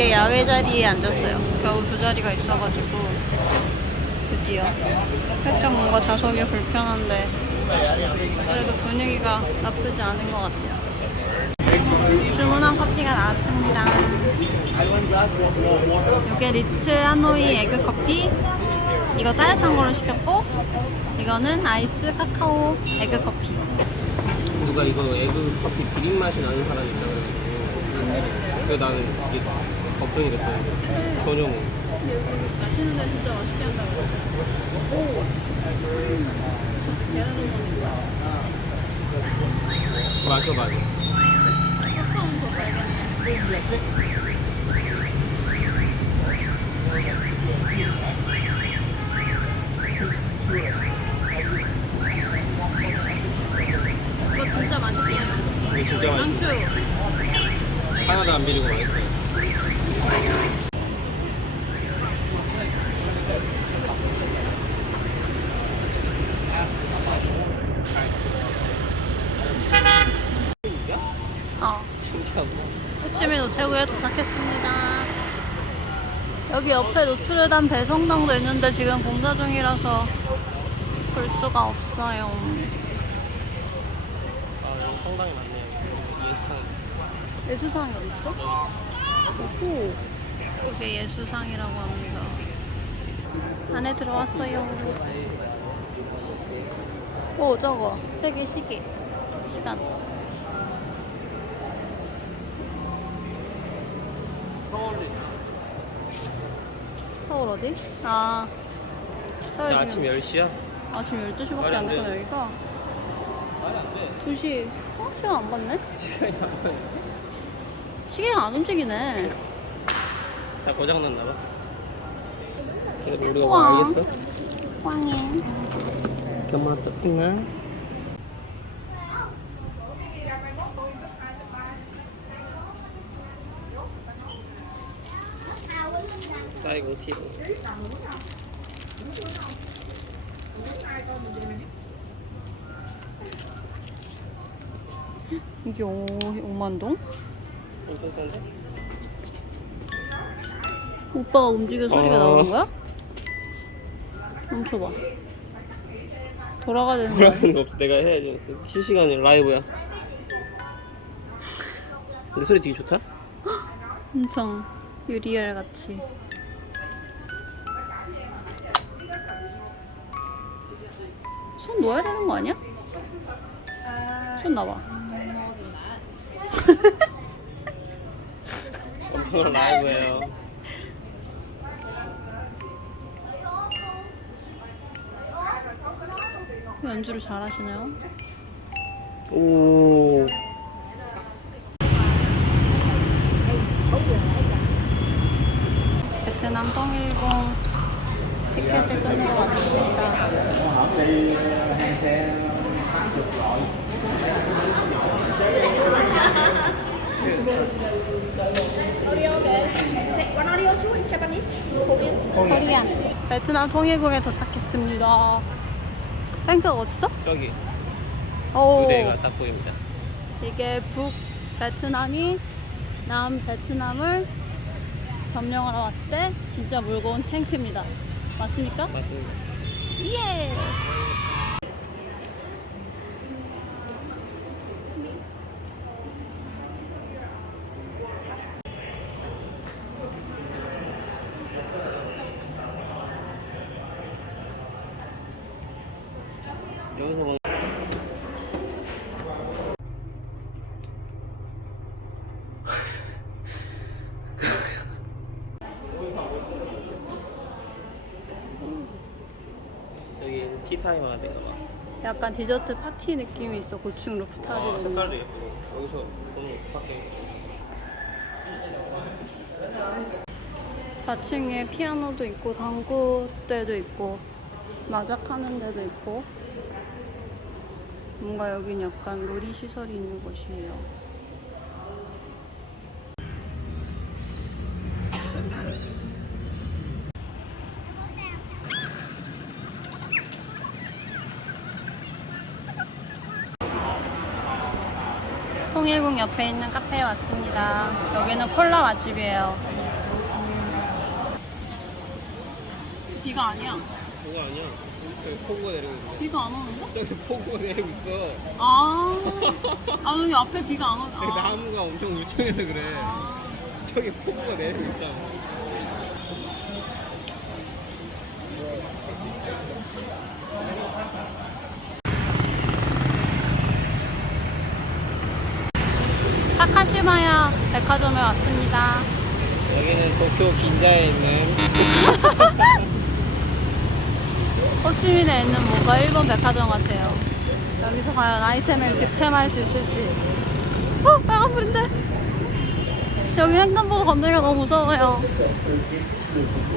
밖에 야외 자리에 앉았어요. 겨우 두 자리가 있어가지고 드디어 살짝 뭔가 좌석이 불편한데 그래도 분위기가 나쁘지 않은 것 같아요. 주문한 커피가 나왔습니다. 이게 리트 하노이 에그 커피. 이거 따뜻한 걸로 시켰고 이거는 아이스 카카오 에그 커피. 누가 이거 에그 커피 비린 맛이 나는 사람이 있다 그래가지고 그래서 나는 이게 걱정이 됐거든 전혀 뭐 맛있는 데 진짜 맛있게 한다고 오. 맞아 맞아 카카오는 더 달겠네. 이거 진짜 맛있어요. 이게 진짜 맛있어 상추. 하나도 안 비리고 맛있어요 어. 호치민 우체국에 도착했습니다. 여기 옆에 노트르담 대성당도 있는데 지금 공사 중이라서 볼 수가 없어요. 아 여기 상당히 많네요 예상 예수상이 어디 있어? 오호. 이게 예수상이라고 합니다. 안에 들어왔어요. 오, 저거. 세계 시계. 시간. 서울 어디? 아, 서울 아침 지금 10시야? 아침 12시밖에 말이 안안 돼서 돼. 여기가 말이 안돼 2시. 어? 시간 안 봤네? 시간이 안 시계가 안 움직이네. 다 고장났나 봐 그래도 우리가 우와. 뭐 알겠어? 있나? 딸기 티로 이게 5, 5만 동? 오빠가 움직여 소리가 어. 나오는 거야? 멈춰봐. 돌아가야 되는 거야. 돌아가는 거 없어 내가 해야지 실시간이 라이브야 근데 소리 되게 좋다? 엄청 유리알 같이. 손 놓아야 되는 거 아니야? 손 놔봐. 엄청 라이브예요 연주를 잘 하시네요. 오 베트남 통일봉 티켓을 끊으러 왔습니다. 코리안 베트남 통일궁에 도착했습니다. 탱크가 어딨어? 저기 오. 두 대가 딱 보입니다 이게 북 베트남이 남 베트남을 점령하러 왔을 때 진짜 물고 탱크입니다. 맞습니까? 맞습니다 예! 여기서 보면 티타임 하나 된가 봐. 약간 디저트 파티 느낌이 있어. 고층 아, 루프탑이 색깔도 예쁘고 여기서 보면 밖에 4층에 피아노도 있고 당구대도 있고 마작하는 데도 있고 뭔가 여긴 약간 놀이 시설이 있는 곳이에요. 통일궁 옆에 있는 카페에 왔습니다. 여기는 콜라 맛집이에요. 비가 아니야. 그거 아니야. 저기 폭우가 내리고 있어. 비가 안 오는데? 저기 폭우가 내리고 있어. 아, 아 여기 앞에 비가 안. 여기 아. 나무가 엄청 울창해서 그래. 저기 폭우가 내리고 있다고. 타카시마야 백화점에 왔습니다. 여기는 도쿄 긴자에 있는 호치민에 있는 뭔가 일본 백화점 같아요. 여기서 과연 아이템을 득템할 수 있을지. 어, 빨간불인데? 여기 횡단보도 건너기가 너무 무서워요.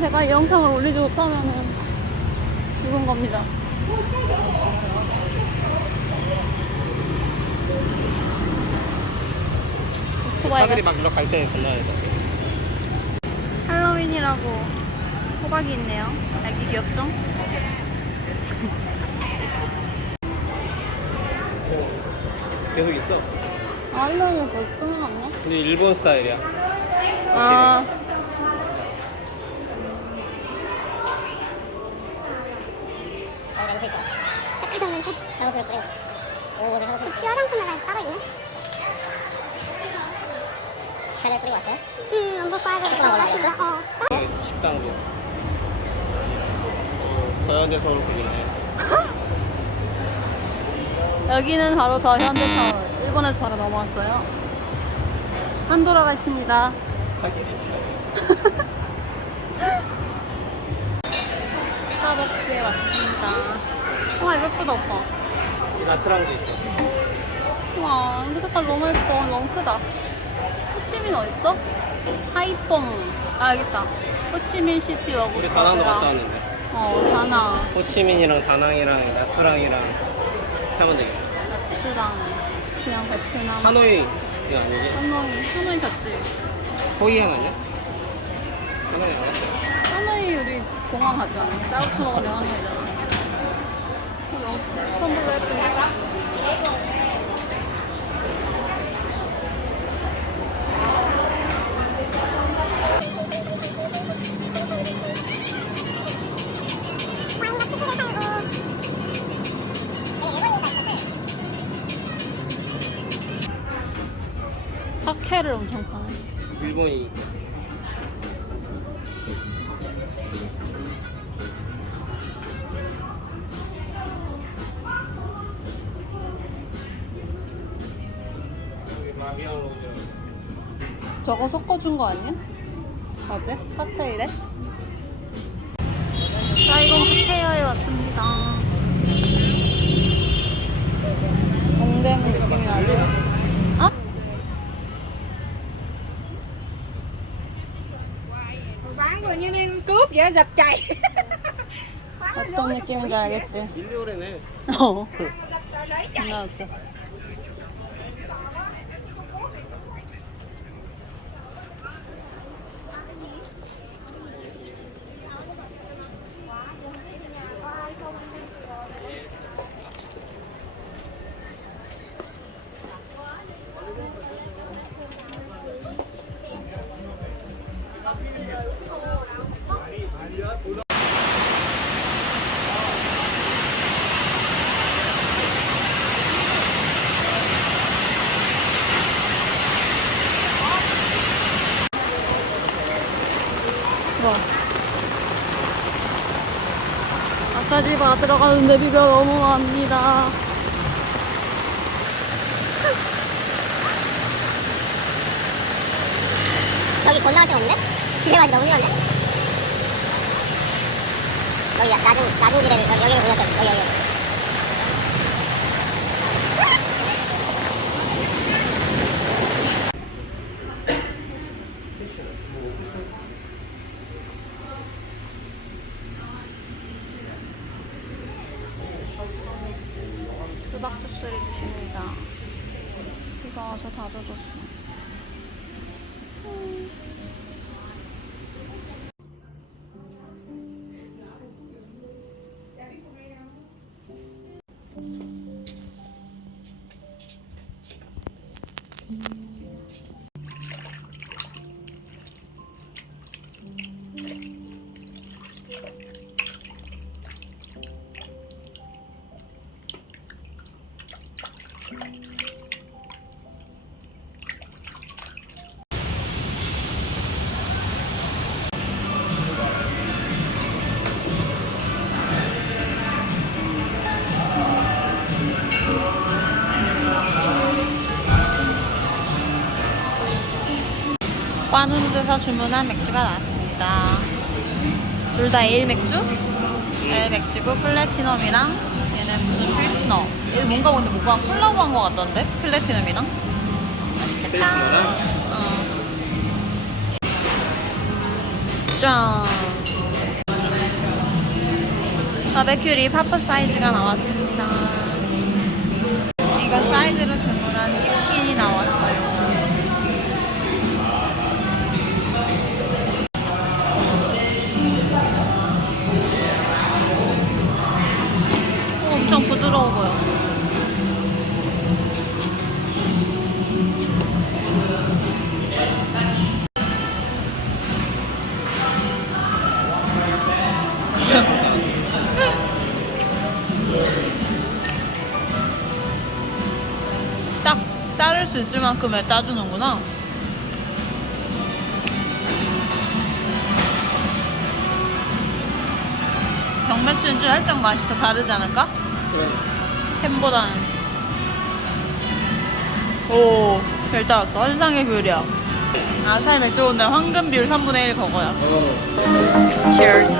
제가 이 영상을 올리지 못하면은 죽은 겁니다. 차들이 막 일로 갈 때는 건너야 돼. 할로윈이라고 호박이 있네요. 아기 귀엽죠? 계속 있어. 아, 할로윈을 벌써 끝나갔나? 근데 일본 스타일이야. 아. 냄새? 나도 그럴 거예요. 고치 화장품에가 따로 있네? 샤넬 뿌리고 왔어요? 응, 안 볼거 알고 있어. 맛있어. 어. 여기 식당도. 어, 더현대 서울 거기네. 여기는 바로 더 현대타워. 일본에서 바로 넘어왔어요. 판도라가 있습니다. 스타벅스에 왔습니다. 와, 이거 예쁘다, 오빠. 나트랑도 있어. 와, 이거 색깔 너무 예뻐. 너무 크다. 호치민 어딨어? 하이뽕. 아, 있다. 호치민 시티 워크. 우리 다낭도 갔다 왔는데. 어, 다낭. 호치민이랑 다낭이랑 나트랑이랑 하면 되겠다. 베트랑. 그냥 베트남. 하노이 이거 아니지? 하노이. 하노이 갔지? 호이안 아니야? 하노이 안 갔어. 하노이 우리 공항 갔잖아. 사우스 먹었네 하노이잖아. 선물로 예쁘니 사케를 엄청 파네. 일본이 저거 섞어준 거 아니야? 어제? 칵테일에? Dập chạy. 어떤 느낌인지 알겠지? 일리오레네 어. Đấy 존나 마사지바 들어가는데 비가 너무 맙니다. 여기 건너갈 데가 없는데? 집에 가기 너무 힘든데? 여기 낮은, 낮은 집에를 여기, 여기를 건너어 여기, 여기. 주스를 주십니다. 비가 와서 다 젖었어. 꽈누드에서 주문한 맥주가 나왔습니다. 둘 다 에일 맥주? 에일 맥주고 플래티넘이랑 얘는 무슨 필스너. 얘 뭔가 근데 뭐가 콜라보 한 것 같던데? 플래티넘이랑? 맛있겠다. 어. 짠. 바베큐리 파퍼 사이즈가 나왔습니다. 이건 사이드로 주문한 치킨이 나왔어요. 어, 수 있을 만큼의 따주는구나. 병맥주는 좀 살짝 맛이 더 다르지 않을까? 그래. 캔보다는 오, 잘 따랐어. 환상의 비율이야. 아사히 맥주 오늘 황금 비율 3분의 1 그거야. 어. Cheers.